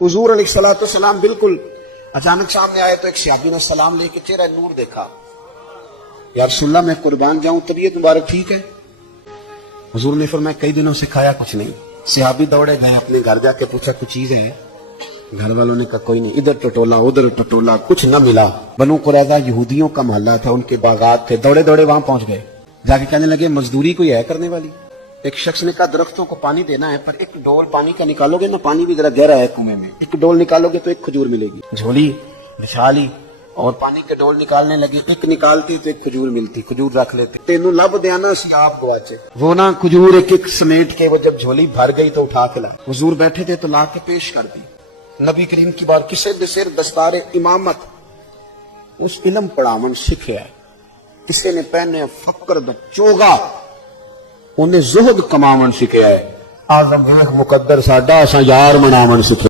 हुजूर अलैहिस्सलाम बिल्कुल अचानक सामने आए तो एक सहाबी ने सलाम लेके चेहरा नूर देखा। या रसूलल्लाह मैं कुर्बान जाऊं, तबीयत मुबारक ठीक है? हुजूर ने फरमाया कई दिनों से खाया कुछ नहीं। सहाबी दौड़े गए, अपने घर जाके पूछा कुछ चीज है? घर वालों ने कहा कोई नहीं। इधर टटोला उधर टटोला, कुछ न मिला। बनु कुरैज़ा यहूदियों का मोहल्ला था, उनके बागात थे। दौड़े दौड़े वहां पहुंच गए, जाके कहने लगे मजदूरी कोई है करने वाली? एक शख्स ने कहा दरख्तों को पानी देना है, पर एक डोल पानी का निकालोगे ना, पानी भी जरा गहरा है कुएं में, एक डोल निकालोगे तो एक खजूर मिलेगी। झोली बिछा ली और पानी के डोल निकालने लगे। एक निकालती तो एक खजूर मिलती, खजूर रख लेते। तेनू लब देना सी आप गवाचे। वो ना खजूर एक एक समेट के, वो जब झोली भर गई तो उठा के ला। हुजूर बैठे थे तो ला के पेश कर दी। नबी करीम की बार किसे दसिर दस्तारे इमामत, उस इलम पढ़ावन सीखे। किसी ने पहने फकर द चोगा, उन्हें जुहद कमावन सीखे। आजम वेख मुकद्दर साडा, असां यार मनावन सीखे।